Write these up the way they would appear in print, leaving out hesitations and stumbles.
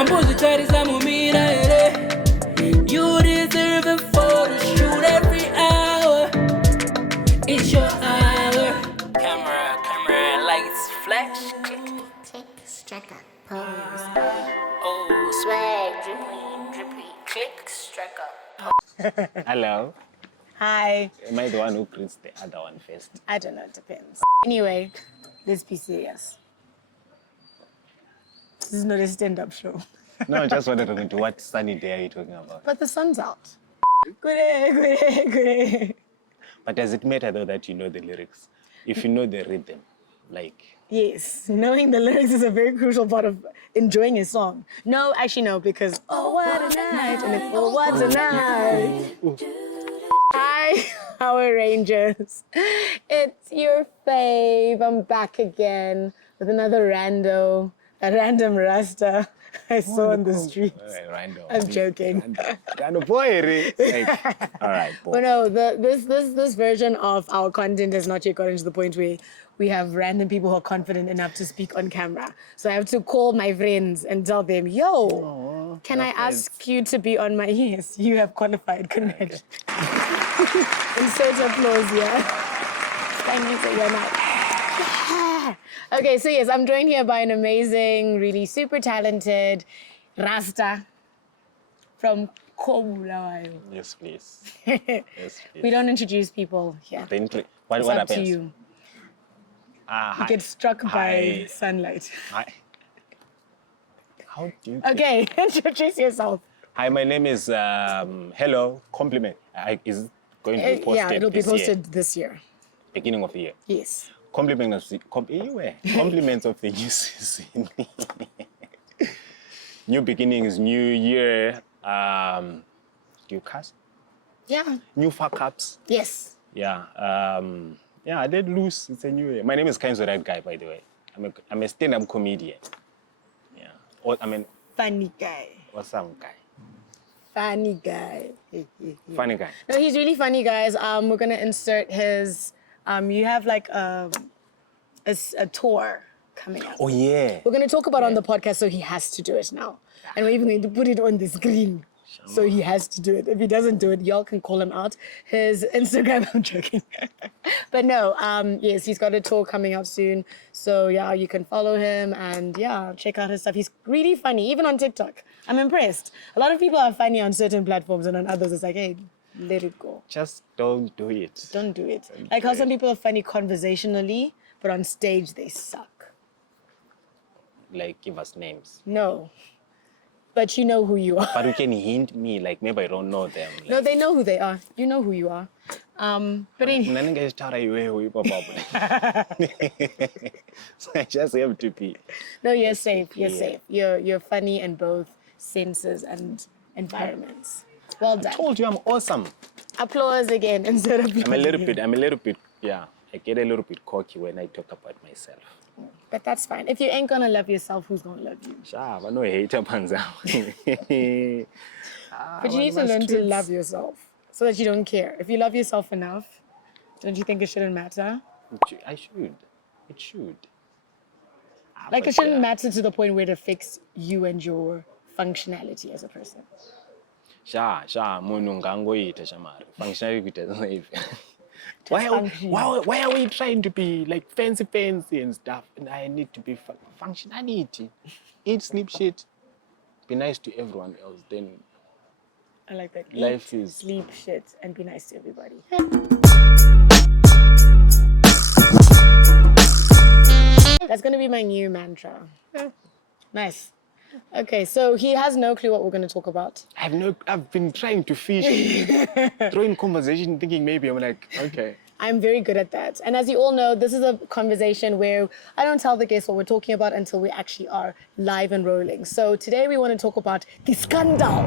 You deserve a photo shoot every hour. It's your hour. Camera, lights, flash, click. Tick, strike up, pose. Oh, swag, drippy, click, strike up. Hello. Hi. Am I the one who greets the other one first? I don't know, it depends. Anyway, let's be serious. This is not a stand-up show. No, I just wanted to know what sunny day are you talking about? But the sun's out. Good. But does it matter though that you know the lyrics? If you know the rhythm, like... Yes, knowing the lyrics is a very crucial part of enjoying a song. No, actually no, because oh, what a night, and then oh, what a night. Hi, Power Rangers. It's your fave. I'm back again with another a random Rasta I saw on the street. Random. I'm joking. Random boy. All right, boy. But no, this version of our content has not yet gotten to the point where we have random people who are confident enough to speak on camera. So I have to call my friends and tell them, yo, can I ask you to be on my... Yes, you have qualified, connect. Insert applause, yeah. Ckanyiso, you're not... Okay, so yes, I'm joined here by an amazing, really super talented Rasta from Kobulawayo. Yes, please. Yes, please. We don't introduce people here. What It's happens? up to you. You get struck by sunlight. Hi. How do you... Okay, introduce yourself. Hi, my name is... hello, compliment. Is it going to be posted Yeah, it'll be this year? posted this year. Beginning of the year. Yes. Compliments of the new season. New beginnings, new year. Do you cast? Yeah. New fuck ups. Yes. Yeah. I let loose. It's a new year. My name is Ckanyiso Dat Guy, by the way. I'm a stand-up comedian. Yeah. Funny guy. Or some guy. Funny guy. Funny guy. No, he's really funny, guys. We're gonna insert his. You have like a tour coming up. Oh yeah. We're gonna talk about it on the podcast, so he has to do it now, and we're even going to put it on the screen. So he has to do it. If he doesn't do it, y'all can call him out. His Instagram, I'm joking. But no, yes, he's got a tour coming up soon. So yeah, you can follow him and yeah, check out his stuff. He's really funny, even on TikTok. I'm impressed. A lot of people are funny on certain platforms and on others it's like, hey, let it go. Just don't do it. Don't do it. Like how some people are funny conversationally, but on stage they suck. Like, give us names. No. But you know who you are. But you can hint me, like maybe I don't know them. Like, No, they know who they are. You know who you are. But anyway. So I just have to be. No, you're safe. You're Yeah. safe. You're funny in both senses and environments. Well I done. told you I'm awesome. Applause again instead of I'm a little bit, yeah. I get a little bit cocky when I talk about myself. But that's fine. If you ain't gonna love yourself, who's gonna love you? Sha, I know hater panza. But you need to learn to love yourself so that you don't care. If you love yourself enough, don't you think it shouldn't matter? I should. It should. Like But it shouldn't yeah. matter to the point where it affects you and your functionality as a person. Sha, munhu ngangoita shamari. Functionality doesn't even. function. Why are we trying to be like fancy and stuff? And I need to be functionality. Eat, sleep, shit. Be nice to everyone else. Then I like that. Life Eat, is- sleep, shit, and be nice to everybody. That's gonna be my new mantra. Nice. Okay, so he has no clue what we're gonna talk about. I've been trying to fish, throw in conversation, thinking maybe I'm like, okay. I'm very good at that. And as you all know, this is a conversation where I don't tell the guests what we're talking about until we actually are live and rolling. So today we want to talk about the scandal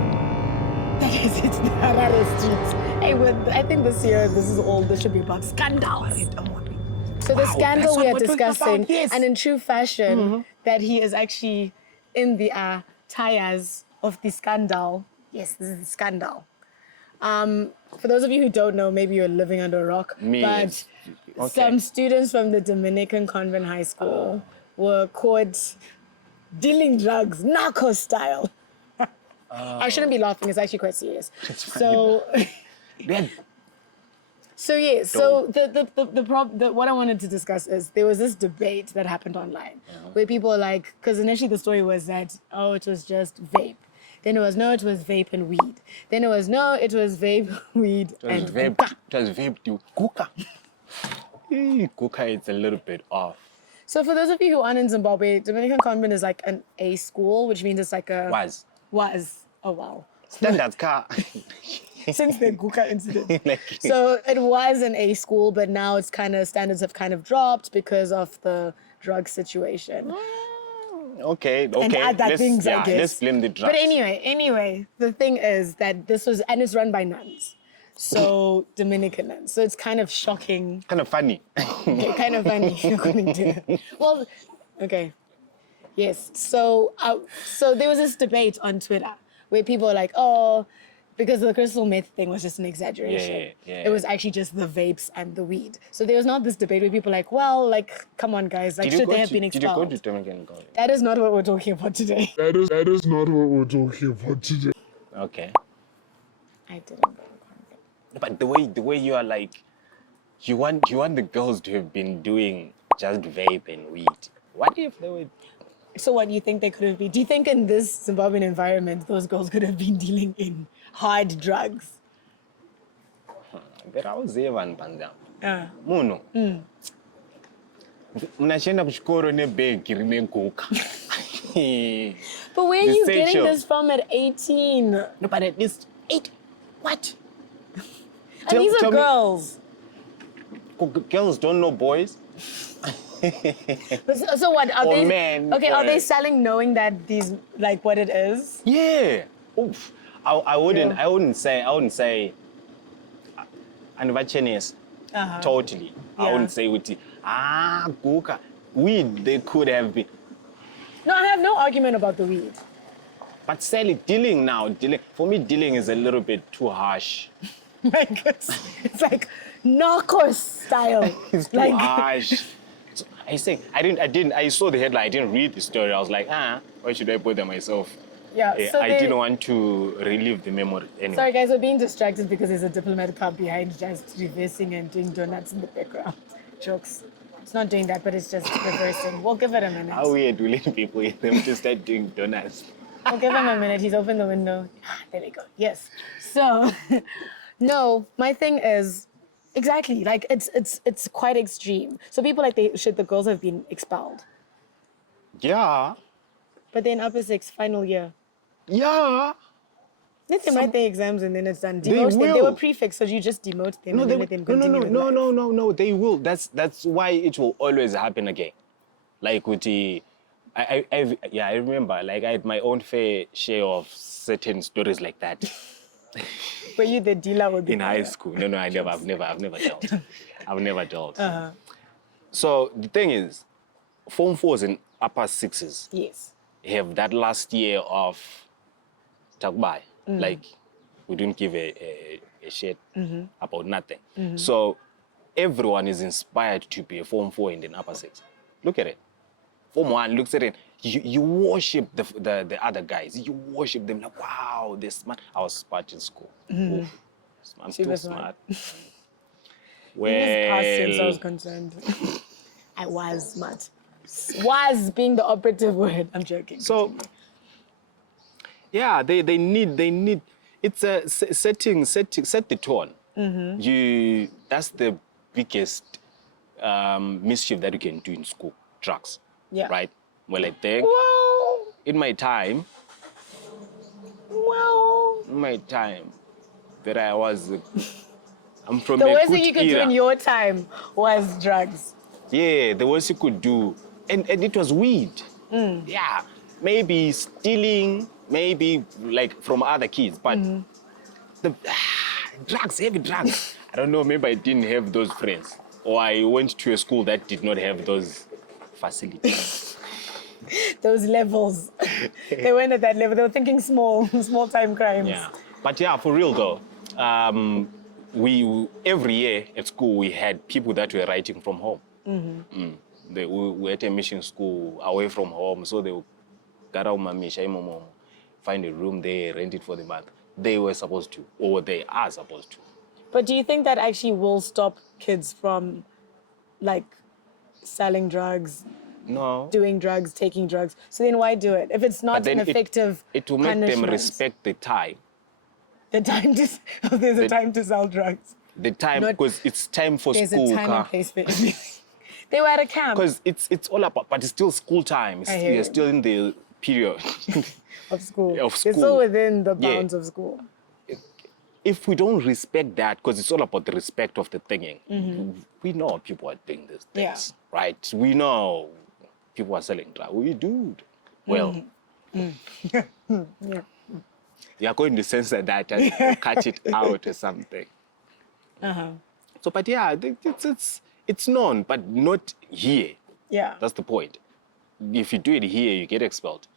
that is in the Harare streets. Hey, I think this should be about scandals. So the scandal we are discussing, yes. and in true fashion, that he is actually in the tires of the scandal. Yes, this is the scandal. For those of you who don't know, maybe you're living under a rock, but Okay. some students from the Dominican Convent High School were caught dealing drugs, narco style. I shouldn't be laughing. It's actually quite serious. So, Then, so yeah. So what I wanted to discuss is there was this debate that happened online where people were like, because initially the story was that it was just vape. Then it was no, it was vape and weed. Then it was no, it was vape, weed, and hookah. it was vape to hookah. Hookah is a little bit off. So for those of you who aren't in Zimbabwe, Dominican Convent is like an A school, which means it's like a was. Oh wow. Standard car. Since the hookah incident. Like, So it was an A school, but now it's kind of standards have kind of dropped because of the drug situation. okay. And other things, I guess. Let's blame the drugs. But anyway, the thing is that this was, and it's run by nuns. So Dominican nuns. So it's kind of shocking. Kind of funny. Okay, kind of funny, according to. Well, okay. Yes. So there was this debate on Twitter where people were like, oh, because the crystal meth thing was just an exaggeration. Yeah. It was actually just the vapes and the weed. So there was not this debate where people were like, well, like, come on, guys, like, should they have been expelled? Did you go to Dominican College? That is not what we're talking about today. That is not what we're talking about today. Okay. I didn't go to convent. But the way you are like, you want the girls to have been doing just vape and weed. What if they were? So what do you think they could have been? Do you think in this Zimbabwean environment, those girls could have been dealing in hard drugs? Vera uziva nipanda. Mm. Muno. Munashenda kuchikoro nebhegi rine guka. But where are you getting Essential. this from at 18? No, but at least 8. What? And these are tell me- girls. Girls don't know boys. So what are Or they? men, Okay, are they boys. selling knowing that these like what it is? Yeah. Oof. I wouldn't say Anvachenes. Totally. I Yeah. wouldn't say with guka. Weed they could have been. No, I have no argument about the weed. But Sally, dealing for me dealing is a little bit too harsh. Like it's like narcos style. It's too harsh. So, I saw the headline, I didn't read the story. I was like, why should I bother myself? Yeah. So I didn't want to relive the memory anyway. Sorry guys, we're being distracted because there's a diplomat car behind just reversing and doing donuts in the background. Jokes. It's not doing that, but it's just reversing. We'll give it a minute. How weird will let people in them to start doing donuts? We'll give him a minute. He's opened the window. There we go. Yes. So, no, my thing is exactly like it's quite extreme. So people like should the girls have been expelled? Yeah. But then upper six final year. Yeah. Let them write their exams and then it's done. They Demote them. They will. were prefects, so you just demote them and then let them no, continue with life. no, they will. That's why it will always happen again. Like with the, I remember, like I had my own fair share of certain stories like that. Were you the dealer with the In high school. No, I've never dealt. I've never dealt. So the thing is, Form 4s and upper 6s Yes. have that last year of Tagbai. Like, we didn't give a shit about nothing. So everyone is inspired to be a Form 4 and an upper 6. Look at it. Form 1 looks at it. You worship the other guys. You worship them like, wow, they're smart. I was smart in school. Oof. I'm Super still smart. smart. In this past since I was Well, concerned. I was smart. Was being the operative word. I'm joking. so yeah, they need. It's a set the tone. That's the biggest mischief that you can do in school. Drugs. Yeah. Right. Well, I think Well, in my time, that I'm from the a worst good thing you could do era. in your time was drugs. Yeah, the worst you could do. And it was weed. Yeah. Maybe stealing, maybe like from other kids, but drugs, heavy drugs. I don't know, maybe I didn't have those friends. Or I went to a school that did not have those facilities. Those levels. They weren't at that level. They were thinking small time crimes. Yeah. But yeah, for real though, we every year at school we had people that were writing from home. We were at a mission school away from home, so they would find a room there, rent it for the month. They were supposed to, or they are supposed to. But do you think that actually will stop kids from, like, selling drugs, No. doing drugs, taking drugs? So then why do it? If it's not an effective it will make them punishment. respect the time. The time to, there's a time to sell drugs. The time, because it's time for There's school. a time and place for everything. They were at a camp. Because it's all about, but it's still school time. You're still in the period of school. Of school. It's still within the bounds of school. If we don't respect that, because it's all about the respect of the thing, we know people are doing these things, right? We know people are selling drugs. We do. Well, you're going to censor that and catch it out or something. So, but yeah, it's known, but not here. Yeah. That's the point. If you do it here, you get expelled.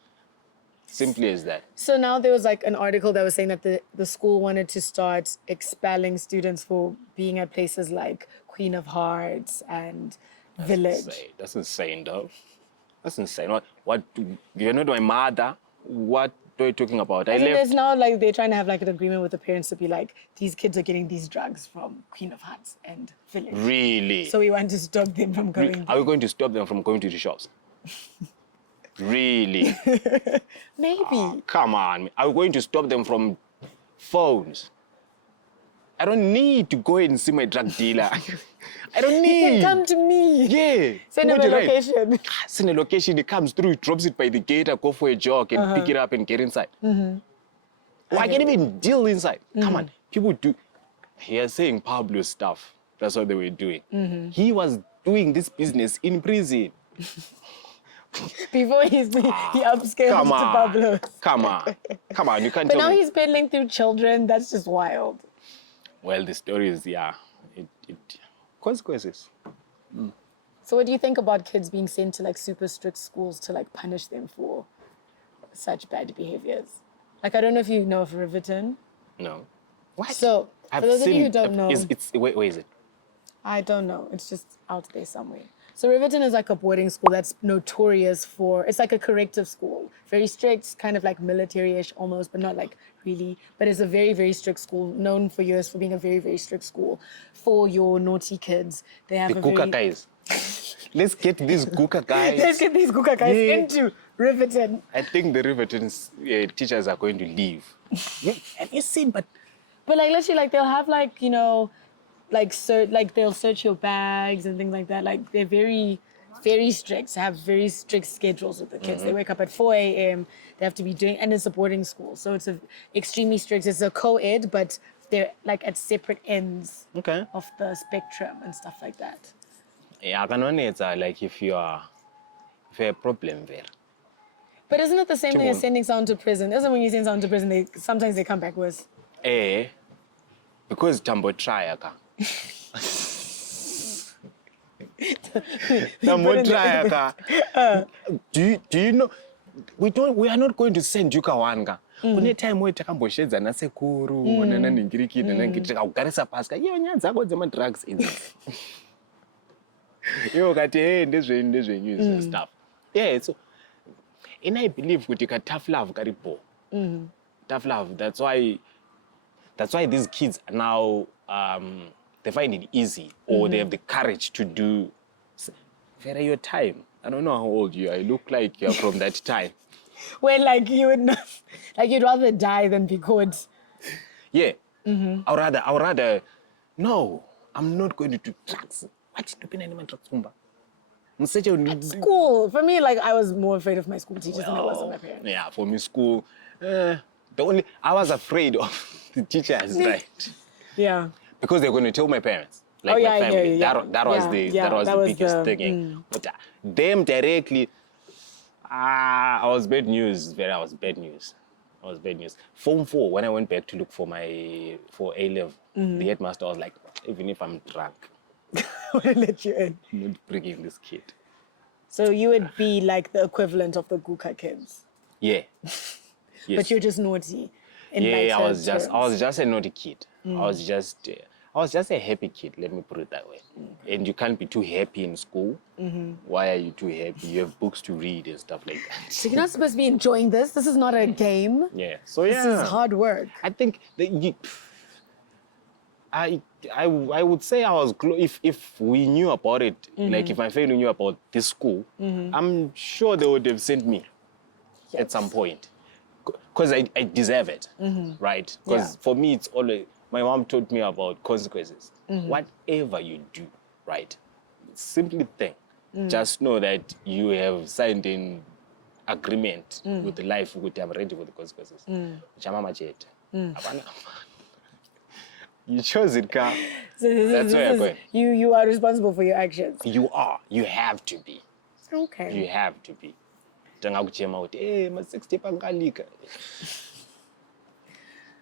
Simply as that. So now there was like an article that was saying that the school wanted to start expelling students for being at places like Queen of Hearts and Village. Insane. That's insane, though. That's insane. What? You're not my mother. What are you talking about? I think there's now like they're trying to have like an agreement with the parents to be like, these kids are getting these drugs from Queen of Hearts and Village. Really? So we want to stop them from going. Are we going to stop them from going to the shops? Really? Maybe. Come on. Are we going to stop them from phones? I don't need to go and see my drug dealer. I don't need. You can come to me. Yeah. Send him a location. Send a location. He comes through, he drops it by the gate, I go for a jog and pick it up and get inside. I can't even deal inside. Come on. People do. He is saying Pablo stuff. That's what they were doing. He was doing this business in prison. Before he upscaled to Pablo. Come on, you can't But tell now me. he's peddling through children. That's just wild. Well, the story is, consequences. So what do you think about kids being sent to like super strict schools to like punish them for such bad behaviors? Like, I don't know if you know of Riverton. No. What? So, for those of you who don't know. Where is it? I don't know. It's just out there somewhere. So Riverton is like a boarding school that's notorious for, it's like a corrective school. Very strict, kind of like military-ish almost, but not like really. But it's a very, very strict school, known for years for being a very, very strict school for your naughty kids. They have The Guka guys. Let's get these Guka guys. Let's get these Guka guys into Riverton. I think the Riverton teachers are going to leave. Have you seen? But like literally, like they'll have like, you know, like they'll search your bags and things like that. Like they're very, very strict. Have very strict schedules with the kids. They wake up at 4 a.m. They have to be doing, and it's a boarding school, so it's extremely strict. It's a co-ed, but they're like at separate ends of the spectrum and stuff like that. Yeah, I can only like if you have a problem there. But isn't it the same thing as sending someone to prison? Isn't when you send someone to prison, sometimes they come back worse? Because Tambo try aka. Tambo try aka. Do you know? We are not going to send you kawanga. Kune time we takamboshedza nasekuru nananingiriki nanangirika kugarisa paska iyo nyaya dzako dzema drugs idzi. Yo kati ndezvenyu stuff. Yeah, so and I believe kuti ka tough love karipo. Tough love, that's why these kids are now they find it easy or they have the courage to do Vera, your time. I don't know how old you are. You look like you're from that time. Well, like you would not, like you'd rather die than be caught. Yeah. I'd rather, no, I'm not going to do drugs. What you doing any drugs, Kumba? School. For me, like I was more afraid of my school teachers than I was of my parents. Yeah, for me, school, I was afraid of the teachers, right? Yeah. Because they're going to tell my parents. Like my family. That was the biggest thing. But them directly, I was bad news. Vera, I was bad news. Form 4, when I went back to look for A-level, the headmaster was like, even if I'm drunk, I wouldn't let you in. I'm not bringing this kid. So you would be like the equivalent of the Guka kids. Yeah. Yes. But you're just naughty. I was just a naughty kid. I I was just a happy kid, let me put it that way. And you can't be too happy in school. Why are you too happy? You have books to read and stuff like that. So you're not supposed to be enjoying this. This is not a game. Yeah. So yeah. This is hard work. I think that I would say I was if we knew about it, like if my family knew about this school, I'm sure they would have sent me at some point, because I deserve it, right? Because for me it's always, my mom taught me about consequences. Whatever you do, right? Simply think. Just know that you have signed an agreement with life, with I'm ready for the consequences. You chose it, Ka. That's where I'm going. You are responsible for your actions. You are. You have to be. Okay. You have to be.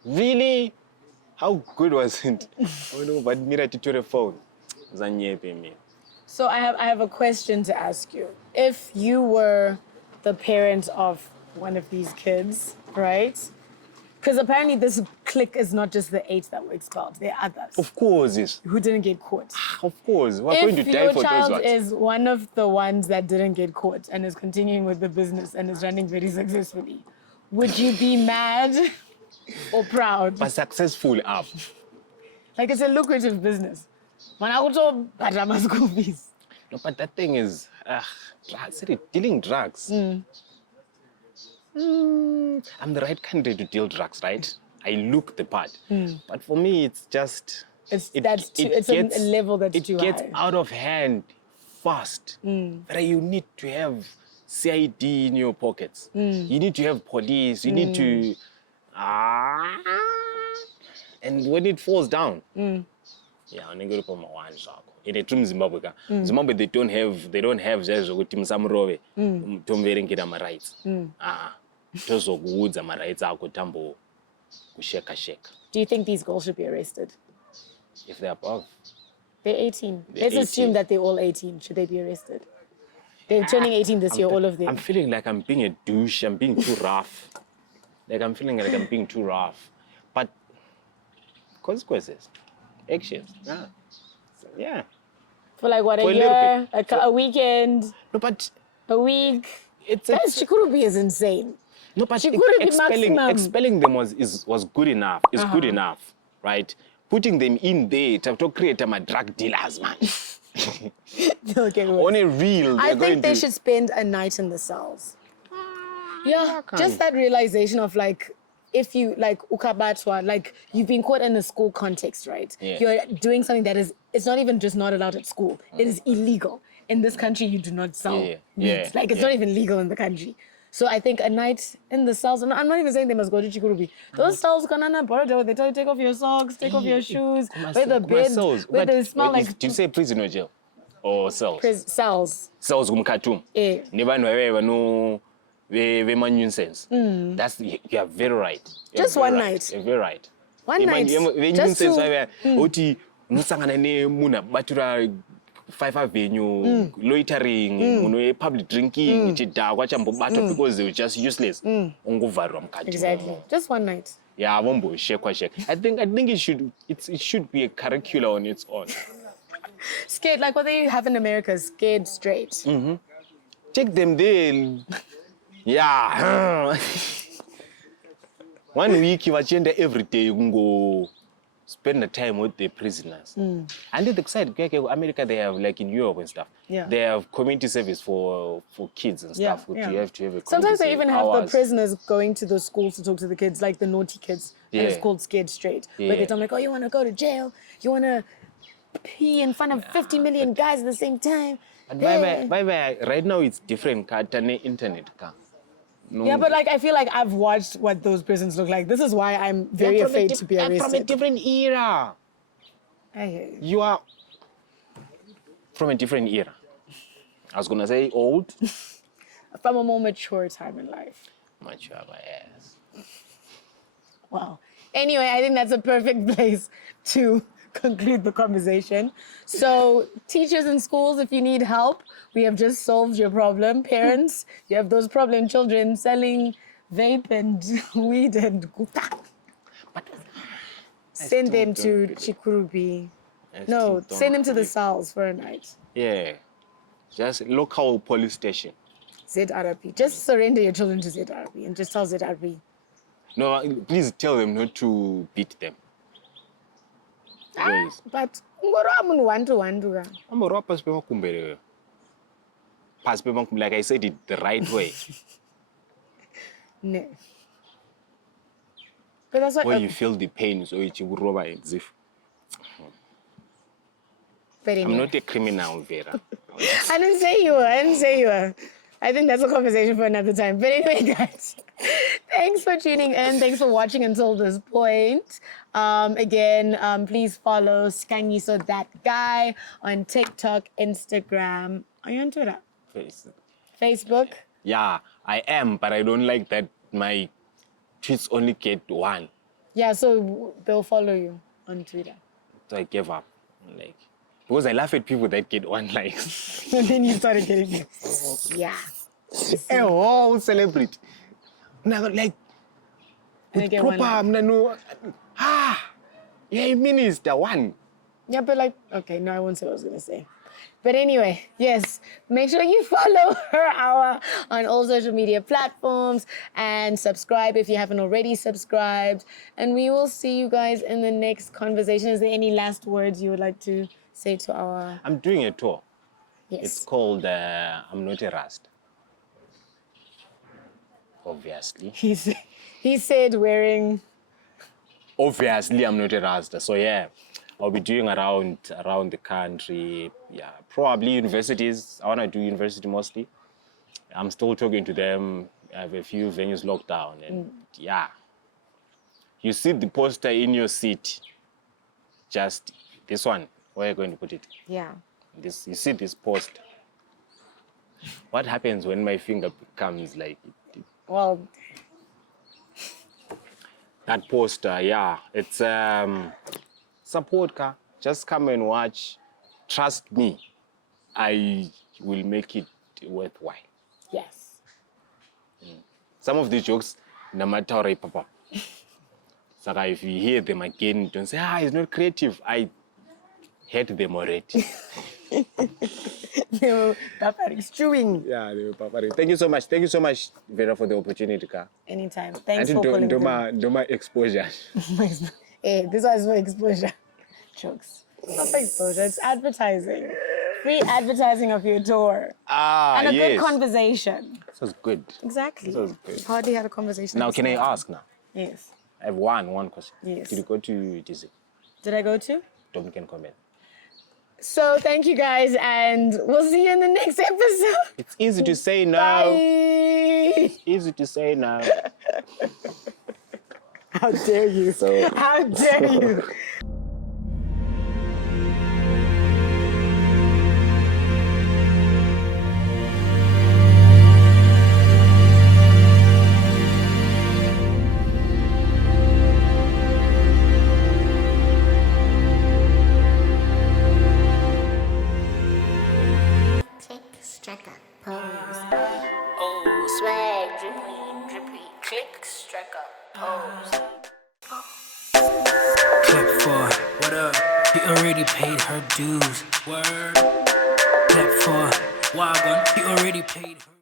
Really? How good was it? Oh no, but mira to the phone. So I have a question to ask you. If you were the parent of one of these kids, right? Because apparently this clique is not just the 8 that were expelled. There are others. Of course, yes. Who didn't get caught. Of course. We're going to die for those ones. If your child is one of the ones that didn't get caught and is continuing with the business and is running very successfully, would you be mad or proud? But successful up. Like, it's a lucrative business. When I go to school fees. No, but that thing is, dealing drugs. I'm the right candidate to deal drugs, right? I look the part. But for me, it's just... It's a level that's too high. It gets out of hand fast. But you need to have CID in your pockets. You need to have police. You need to... And when it falls down... Yeah, I'm going to put my one shot. In a true Zimbabwe, Zimbabwe they don't have just Samrove to my rights. Those are goods and my rights are tambo shake. Do you think these girls should be arrested? If they're above. They're 18. Let's assume that they're all 18. Should they be arrested? They're turning 18 this year, all of them. I'm feeling like I'm being a douche. I'm being too rough. I'm feeling like I'm being too rough. But consequences, actions. Yeah. For like what, a year, a weekend, no, but a week. Guys, Chikurubi is insane. No, but expelling them was good enough. It's good enough, right? Putting them in there to create them a drug dealers, man. Okay, on a real, I think they should spend a night in the cells. Yeah, just that realization of like, if you like ukabatwa, like you've been caught in a school context, right? Yeah. You're doing something that is, it's not even just not allowed at school. It is illegal. In this country, you do not sell meat. Like it's not even legal in the country. So I think a night in the cells, and I'm not even saying they must go to Chikurubi. Those cells, they tell you take off your socks, take off your shoes, where the bed, where they smell like... Did you say prison or jail? Or cells? Cells. Cells Khartoum. Never know very nuisance. That's, you are very right. Just one night. You're very right. One night. Just to... Five venue, loitering, public drinking, because they were just useless. Exactly. Just one night. Yeah, I won't shake. I think it should be a curriculum on its own. Scared, like what they have in America, scared straight. Check them there. Yeah. 1 week you agenda every day. You can go spend the time with the prisoners. And then the side, America, they have, like in Europe and stuff, they have community service for kids and stuff. You have to have a sometimes they even have the prisoners going to those schools to talk to the kids, like the naughty kids. And it's called Scared Straight. Where they tell them, like, oh, you want to go to jail? You want to pee in front of 50 million guys at the same time? And bye. Right now, it's different. Internet. No. Yeah, but like I feel like I've watched what those prisons look like. This is why I'm very afraid to be arrested. From a different era. I hear you. You are from a different era. I was gonna say old. From a more mature time in life. Mature, my ass. Wow. Anyway, I think that's a perfect place to conclude the conversation. So, teachers in schools, if you need help, we have just solved your problem. Parents, you have those problem children selling vape and weed and... Send them to Chikurubi. No, send them to the cells for a night. Yeah. Just local police station. ZRP. Just surrender your children to ZRP and just tell ZRP. No, please tell them not to beat them. Yes. But one to one. I'm a rapper, like I said it the right way. No. But that's what. When you feel the pain, so it's a But anyway. I'm not a criminal, Vera. I didn't say you were. I think that's a conversation for another time. But anyway, guys, thanks for tuning in. Thanks for watching until this point. Again, please follow Ckanyiso Dat Guy on TikTok, Instagram. Are you on Twitter? Facebook? Yeah, I am, but I don't like that my tweets only get one. Yeah, so they'll follow you on Twitter. So I gave up. Like, because I laugh at people that get one like. And then you started getting it. Yeah. A whole celebrity. Now, like, with get proper, one yeah, minister, one. Yeah, but like, okay, no, I won't say what I was going to say. But anyway, yes, make sure you follow her hour on all social media platforms and subscribe if you haven't already subscribed. And we will see you guys in the next conversation. Is there any last words you would like to say to our... I'm doing a tour. Yes. It's called I'm Not a Rasta. Obviously. He said wearing... Obviously, I'm not a Rasta. So yeah, I'll be doing around the country. Yeah, probably universities. I want to do university mostly. I'm still talking to them. I have a few venues locked down. And yeah, you see the poster in your seat. Just this one. Where are you going to put it? Yeah. You see this poster. What happens when my finger becomes like... Well... That poster, yeah, it's support car. Just come and watch. Trust me, I will make it worthwhile. Yes. Some of the jokes, no matter what, papa. So if you hear them again, don't say, it's not creative. I hate them already. They were paparing, stewing. Yeah, they were paparing. Thank you so much. Thank you so much, Vera, for the opportunity, ka. Anytime. Thanks for calling. Do my exposure. Hey, this was for exposure. Jokes. Not for exposure, it's advertising. Free advertising of your tour. And a good conversation. This was good. Exactly. This was good. We've hardly had a conversation. Now, can I ask now? Yes. I have one question. Yes. Did you go to DC? Did I go to? Dominican comment. So thank you guys, and we'll see you in the next episode. It's easy to say no. Bye. It's easy to say no. How dare you? How dare you? Striker pose. Oh, swag, drippy, click, striker, pose. Clap for, what up? He already paid her dues. Word. Clap for, wagwan, he already paid her.